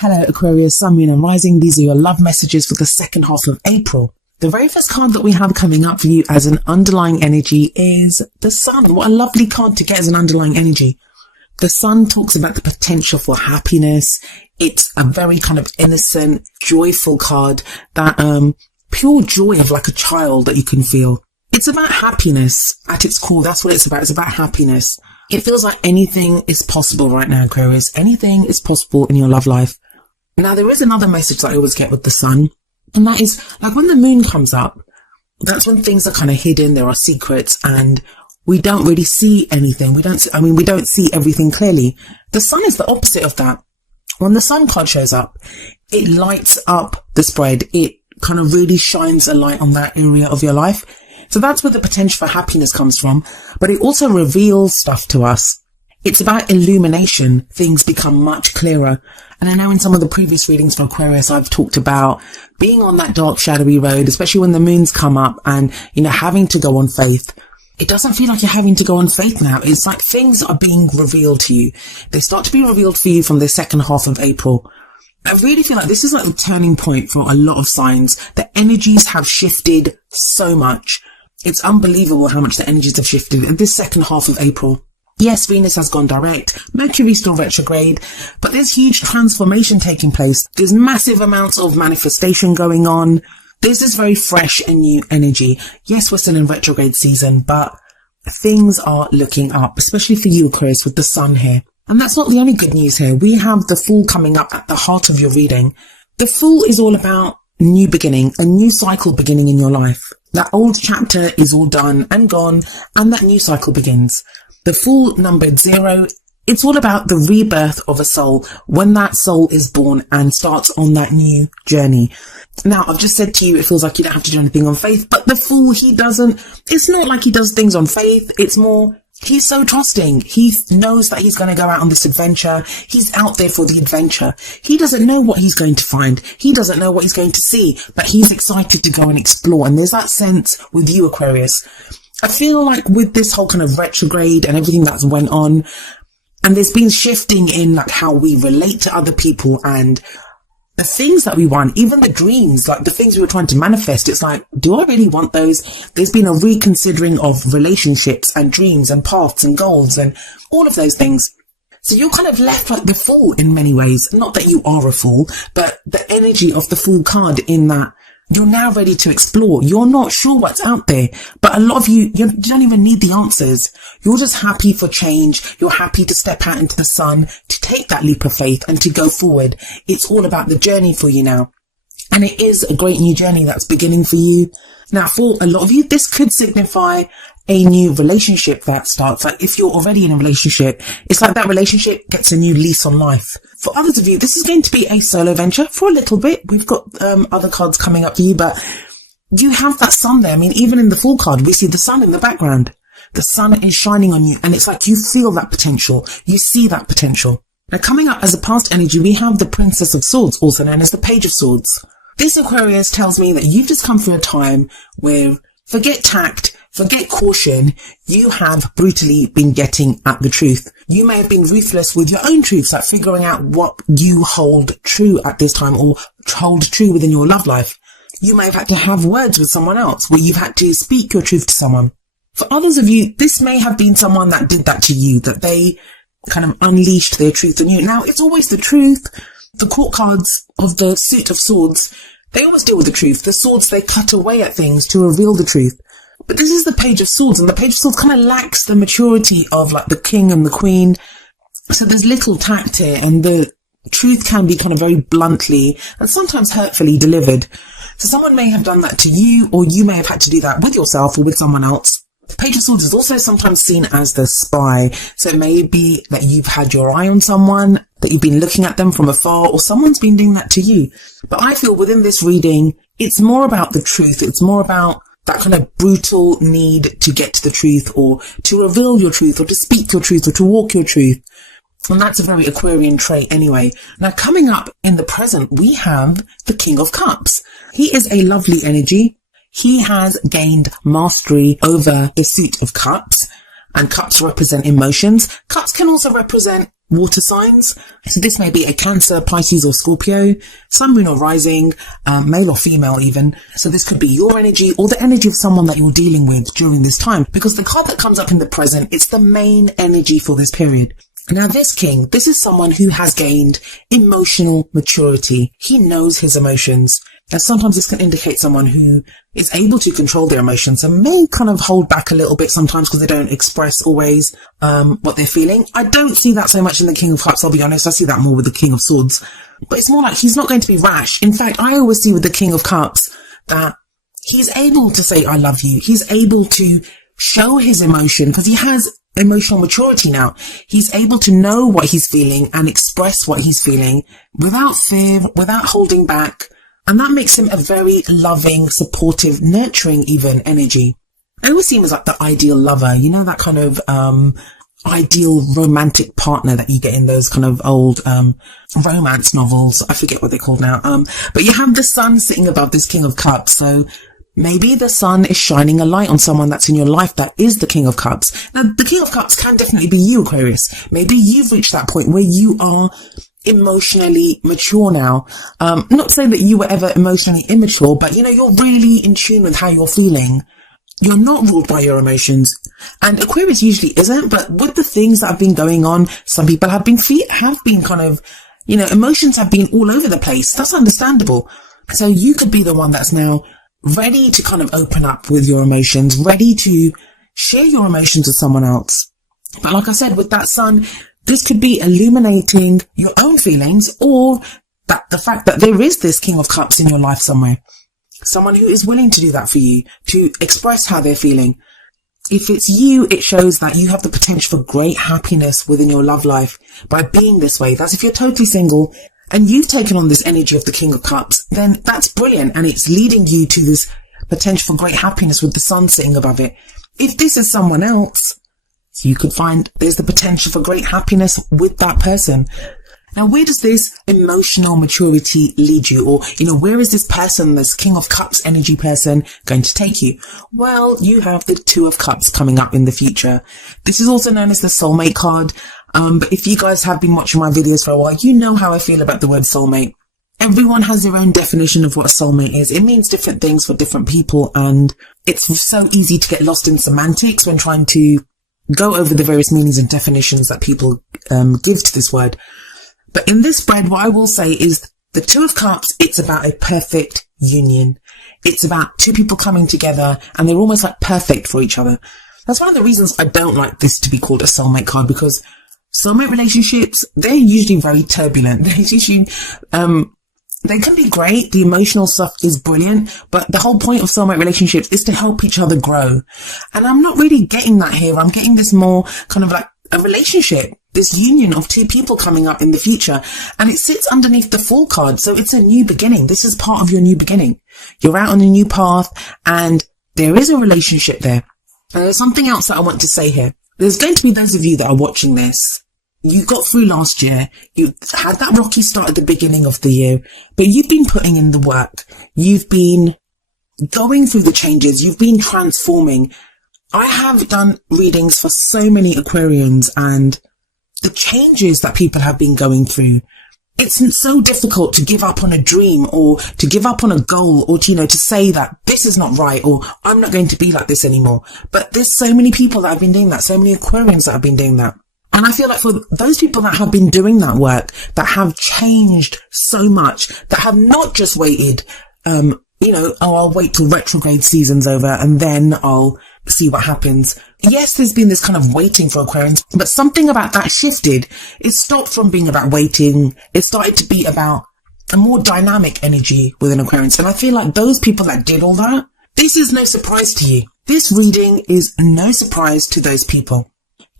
Hello Aquarius, Sun, Moon and Rising. These are your love messages for the second half of April. The very first card that we have coming up for you as an underlying energy is the Sun. What a lovely card to get as an underlying energy. The Sun talks about the potential for happiness. It's a very kind of innocent, joyful card, that pure joy of like a child that you can feel. It's about happiness at its core. That's what it's about. It's about happiness. It feels like anything is possible right now, Aquarius. Anything is possible in your love life. Now, there is another message that I always get with the Sun, and that is like when the moon comes up, that's when things are kind of hidden. There are secrets and we don't really see anything. We don't see everything clearly. The Sun is the opposite of that. When the Sun card shows up, it lights up the spread. It kind of really shines a light on that area of your life. So that's where the potential for happiness comes from. But it also reveals stuff to us. It's about illumination. Things become much clearer. And I know in some of the previous readings for Aquarius, I've talked about being on that dark, shadowy road, especially when the moons come up and, having to go on faith. It doesn't feel like you're having to go on faith now. It's like things are being revealed to you. They start to be revealed for you from the second half of April. I really feel like this is like a turning point for a lot of signs. The energies have shifted so much. It's unbelievable how much the energies have shifted in this second half of April. Yes, Venus has gone direct, Mercury's still retrograde, but there's huge transformation taking place. There's massive amounts of manifestation going on. There's this very fresh and new energy. Yes, we're still in retrograde season, but things are looking up, especially for you, Aquarius, with the Sun here. And that's not the only good news here. We have the Fool coming up at the heart of your reading. The Fool is all about new beginning, a new cycle beginning in your life. That old chapter is all done and gone, and that new cycle begins. The Fool numbered 0. It's all about the rebirth of a soul when that soul is born and starts on that new journey. Now, I've just said to you, it feels like you don't have to do anything on faith, but the Fool, it's not like he does things on faith. It's more, he's so trusting. He knows that he's going to go out on this adventure. He's out there for the adventure. He doesn't know what he's going to find. He doesn't know what he's going to see, but he's excited to go and explore. And there's that sense with you, Aquarius. I feel like with this whole kind of retrograde and everything that's went on, and there's been shifting in like how we relate to other people and the things that we want, even the dreams, like the things we were trying to manifest. It's like, do I really want those? There's been a reconsidering of relationships and dreams and paths and goals and all of those things. So you're kind of left like the Fool in many ways. Not that you are a fool, but the energy of the Fool card in that you're now ready to explore. You're not sure what's out there, but a lot of you don't even need the answers. You're just happy for change. You're happy to step out into the sun, to take that leap of faith and to go forward. It's all about the journey for you now. And it is a great new journey that's beginning for you. Now, for a lot of you, this could signify a new relationship that starts. Like if you're already in a relationship, it's like that relationship gets a new lease on life. For others of you, this is going to be a solo venture for a little bit. We've got other cards coming up for you, but you have that Sun there. I mean, even in the Fool card, we see the Sun in the background. The Sun is shining on you, and it's like you feel that potential. You see that potential. Now, coming up as a past energy, we have the Princess of Swords, also known as the Page of Swords. This, Aquarius, tells me that you've just come through a time where forget tact, forget caution, you have brutally been getting at the truth. You may have been ruthless with your own truths, like figuring out what you hold true at this time or hold true within your love life. You may have had to have words with someone else where you've had to speak your truth to someone. For others of you, this may have been someone that did that to you, that they kind of unleashed their truth on you. Now, it's always the truth. The court cards of the Suit of Swords, they always deal with the truth. The swords, they cut away at things to reveal the truth. But this is the Page of Swords, and the Page of Swords kind of lacks the maturity of like the king and the queen. So there's little tact here, and the truth can be kind of very bluntly and sometimes hurtfully delivered. So someone may have done that to you, or you may have had to do that with yourself or with someone else. The Page of Swords is also sometimes seen as the spy. So it may be that you've had your eye on someone, that you've been looking at them from afar, or someone's been doing that to you. But I feel within this reading, it's more about the truth. It's more about that kind of brutal need to get to the truth, or to reveal your truth, or to speak your truth, or to walk your truth. And that's a very Aquarian trait anyway. Now, coming up in the present, we have the King of Cups. He is a lovely energy. He has gained mastery over the Suit of Cups, and cups represent emotions. Cups can also represent water signs. So this may be a Cancer, Pisces or Scorpio, Sun, Moon or Rising, male or female even. So this could be your energy or the energy of someone that you're dealing with during this time, because the card that comes up in the present, it's the main energy for this period. Now this king, this is someone who has gained emotional maturity. He knows his emotions. And sometimes this can indicate someone who is able to control their emotions and may kind of hold back a little bit sometimes because they don't express always what they're feeling. I don't see that so much in the King of Cups, I'll be honest. I see that more with the King of Swords. But it's more like he's not going to be rash. In fact, I always see with the King of Cups that he's able to say, I love you. He's able to show his emotion because he has emotional maturity now. He's able to know what he's feeling and express what he's feeling without fear, without holding back. And that makes him a very loving, supportive, nurturing even energy. I always see him as like the ideal lover, you know, that kind of ideal romantic partner that you get in those kind of old romance novels. I forget what they're called now. But you have the sun sitting above this King of Cups. So maybe the sun is shining a light on someone that's in your life that is the King of Cups. Now, the King of Cups can definitely be you, Aquarius. Maybe you've reached that point where you are emotionally mature now. Not to say that you were ever emotionally immature, but you know, you're really in tune with how you're feeling. You're not ruled by your emotions. And Aquarius usually isn't, but with the things that have been going on, some people have been kind of, you know, emotions have been all over the place. That's understandable. So you could be the one that's now ready to kind of open up with your emotions, ready to share your emotions with someone else. But like I said, with that sun, this could be illuminating your own feelings, or that the fact that there is this King of Cups in your life somewhere. Someone who is willing to do that for you, to express how they're feeling. If it's you, it shows that you have the potential for great happiness within your love life by being this way. That's if you're totally single and you've taken on this energy of the King of Cups, then that's brilliant. And it's leading you to this potential for great happiness with the sun sitting above it. If this is someone else, you could find there's the potential for great happiness with that person. Now, where does this emotional maturity lead you? Or, you know, where is this person, this King of Cups energy person, going to take you? Well, you have the Two of Cups coming up in the future. This is also known as the soulmate card. But if you guys have been watching my videos for a while, you know how I feel about the word soulmate. Everyone has their own definition of what a soulmate is. It means different things for different people, and it's so easy to get lost in semantics when trying to go over the various meanings and definitions that people give to this word. But in this spread, what I will say is the Two of Cups, it's about a perfect union. It's about two people coming together and they're almost like perfect for each other. That's one of the reasons I don't like this to be called a soulmate card, because soulmate relationships, they're usually very turbulent. They're usually, they can be great. The emotional stuff is brilliant, but the whole point of soulmate relationships is to help each other grow. And I'm not really getting that here. I'm getting this more kind of like a relationship, this union of two people coming up in the future. And it sits underneath the Fool card. So it's a new beginning. This is part of your new beginning. You're out on a new path and there is a relationship there. And there's something else that I want to say here. There's going to be those of you that are watching this. You got through last year. You had that rocky start at the beginning of the year, but you've been putting in the work. You've been going through the changes. You've been transforming. I have done readings for so many Aquarians, and the changes that people have been going through, it's so difficult to give up on a dream or to give up on a goal or to, you know, to say that this is not right or I'm not going to be like this anymore. But there's so many people that have been doing that, so many Aquarians that have been doing that. And I feel like for those people that have been doing that work, that have changed so much, that have not just waited, you know, oh, I'll wait till retrograde season's over and then I'll see what happens. Yes, there's been this kind of waiting for Aquarians, but something about that shifted. It stopped from being about waiting. It started to be about a more dynamic energy within Aquarians. And I feel like those people that did all that, this is no surprise to you. This reading is no surprise to those people.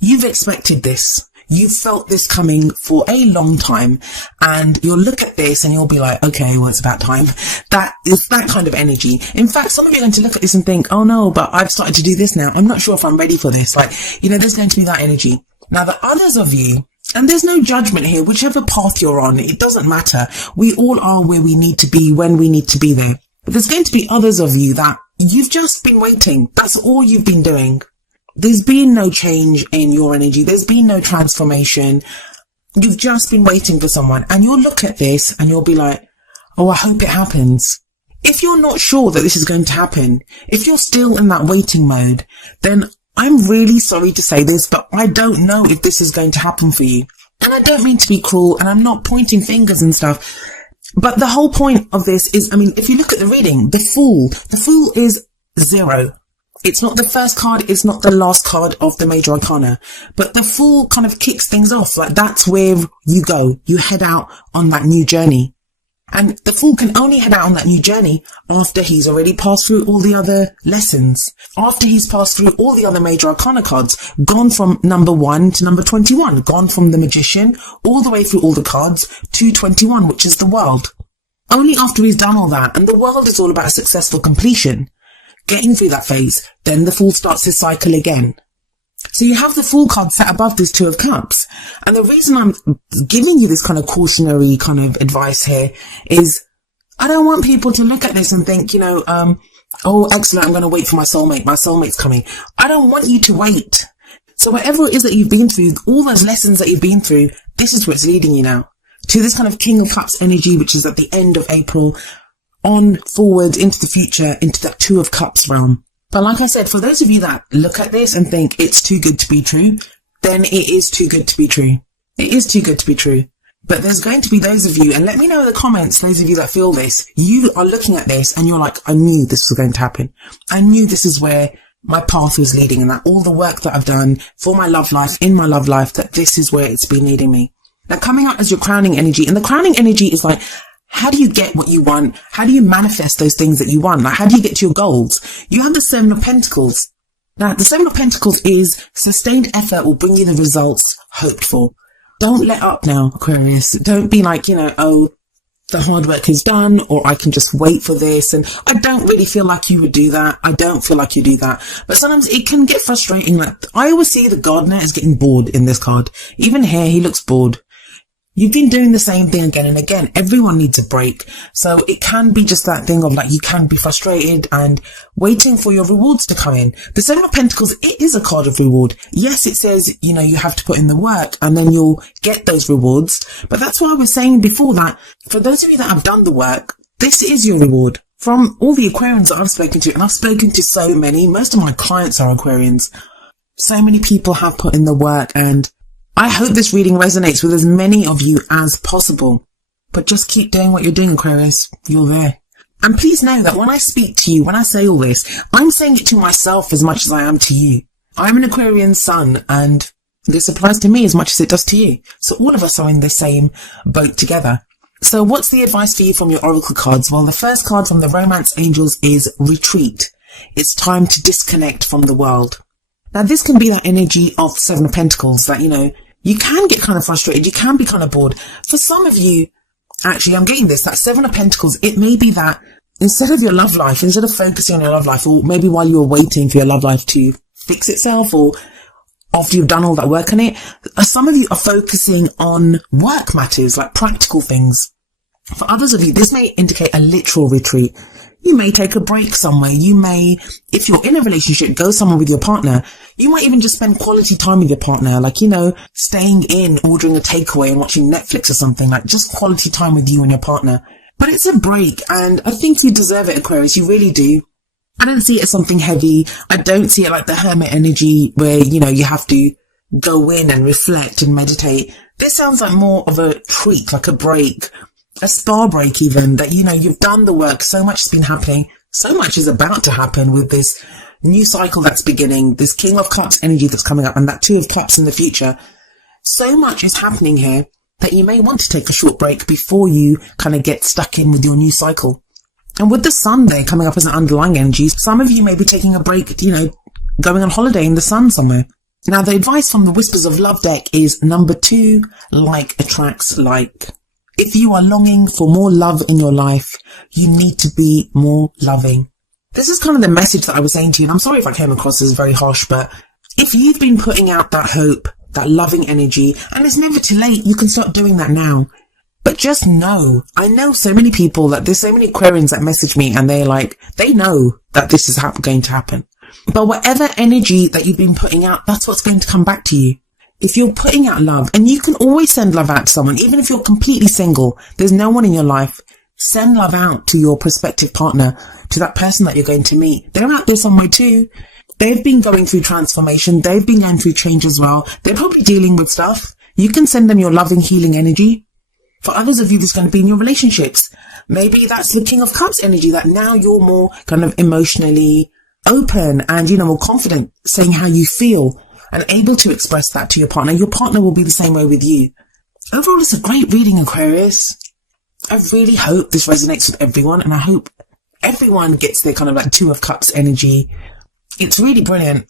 You've expected this. You've felt this coming for a long time, and you'll look at this and you'll be like, okay, well, it's about time. That is that kind of energy. In fact, some of you are going to look at this and think, oh no, but I've started to do this now. I'm not sure if I'm ready for this. Like, you know, there's going to be that energy. Now, the others of you, and there's no judgment here, whichever path you're on, it doesn't matter. We all are where we need to be when we need to be there. But there's going to be others of you that you've just been waiting. That's all you've been doing. There's been no change in your energy. There's been no transformation. You've just been waiting for someone, and you'll look at this and you'll be like, oh, I hope it happens. If you're not sure that this is going to happen, if you're still in that waiting mode, then I'm really sorry to say this, but I don't know if this is going to happen for you. And I don't mean to be cruel, and I'm not pointing fingers and stuff. But the whole point of this is, I mean, if you look at the reading, the Fool is 0. It's not the first card, it's not the last card of the Major Arcana. But the Fool kind of kicks things off. Like, that's where you go. You head out on that new journey. And the Fool can only head out on that new journey after he's already passed through all the other lessons. After he's passed through all the other Major Arcana cards, gone from number 1 to number 21, gone from the Magician all the way through all the cards to 21, which is the World. Only after he's done all that, and the World is all about successful completion, getting through that phase, then the Fool starts his cycle again. So you have the Fool card set above this Two of Cups. And the reason I'm giving you this kind of cautionary kind of advice here is I don't want people to look at this and think, oh, excellent, I'm going to wait for my soulmate. My soulmate's coming. I don't want you to wait. So whatever it is that you've been through, all those lessons that you've been through, this is what's leading you now to this kind of King of Cups energy, which is at the end of April, on forward into the future, into that Two of Cups realm. But like I said, for those of you that look at this and think it's too good to be true, then it is too good to be true. It is too good to be true. But there's going to be those of you, and let me know in the comments, those of you that feel this, you are looking at this and you're like, I knew this was going to happen. I knew this is where my path was leading, and that all the work that I've done for my love life, in my love life, that this is where it's been leading me. Now, coming up as your crowning energy, and the crowning energy is like, how do you get what you want? How do you manifest those things that you want? Like, how do you get to your goals? You have the Seven of Pentacles. Now, the Seven of Pentacles is sustained effort will bring you the results hoped for. Don't let up now, Aquarius. Don't be like, oh, the hard work is done, or I can just wait for this. And I don't really feel like you would do that. I don't feel like you do that. But sometimes it can get frustrating. Like, I always see the gardener as getting bored in this card. Even here, he looks bored. You've been doing the same thing again and again. Everyone needs a break. So it can be just that thing of like, you can be frustrated and waiting for your rewards to come in. The Seven of Pentacles, it is a card of reward. Yes, it says, you have to put in the work and then you'll get those rewards. But that's why I was saying before that, for those of you that have done the work, this is your reward. From all the Aquarians that I've spoken to, and I've spoken to so many, most of my clients are Aquarians. So many people have put in the work, and I hope this reading resonates with as many of you as possible. But just keep doing what you're doing, Aquarius. You're there. And please know that when I speak to you, when I say all this, I'm saying it to myself as much as I am to you. I'm an Aquarian sun, and this applies to me as much as it does to you. So all of us are in the same boat together. So what's the advice for you from your oracle cards? Well, the first card from the Romance Angels is retreat. It's time to disconnect from the world. Now, this can be that energy of the Seven of Pentacles that, you can get kind of frustrated. You can be kind of bored. For some of you, actually, I'm getting this, that Seven of Pentacles, it may be that instead of your love life, instead of focusing on your love life, or maybe while you're waiting for your love life to fix itself, or after you've done all that work on it, some of you are focusing on work matters, like practical things. For others of you, this may indicate a literal retreat. You may take a break somewhere. You may, if you're in a relationship, go somewhere with your partner. You might even just spend quality time with your partner, like, staying in, ordering a takeaway and watching Netflix or something, like just quality time with you and your partner. But it's a break, and I think you deserve it, Aquarius. You really do. I don't see it as something heavy. I don't see it like the hermit energy where, you have to go in and reflect and meditate. This sounds like more of a treat, like a break. A spa break even, that you've done the work, so much has been happening, so much is about to happen with this new cycle that's beginning, this King of Cups energy that's coming up, and that Two of Cups in the future. So much is happening here that you may want to take a short break before you kind of get stuck in with your new cycle. And with the Sun there coming up as an underlying energy, some of you may be taking a break, going on holiday in the sun somewhere. Now, the advice from the Whispers of Love deck is number 2, like attracts like. If you are longing for more love in your life, you need to be more loving. This is kind of the message that I was saying to you, and I'm sorry if I came across as very harsh, but if you've been putting out that hope, that loving energy, and it's never too late, you can start doing that now. But just know, I know so many people that there's so many Aquarians that message me and they're like, they know that this is going to happen. But whatever energy that you've been putting out, that's what's going to come back to you. if you're putting out love, and you can always send love out to someone, even if you're completely single, there's no one in your life, send love out to your prospective partner, to that person that you're going to meet. They're out there somewhere too. They've been going through transformation. They've been going through change as well. They're probably dealing with stuff. You can send them your loving, healing energy. For others of you, this is going to be in your relationships. Maybe that's the King of Cups energy, that now you're more kind of emotionally open and, more confident, saying how you feel and able to express that to your partner. Your partner will be the same way with you. Overall, it's a great reading, Aquarius. I really hope this resonates with everyone, and I hope everyone gets their kind of like Two of Cups energy. It's really brilliant.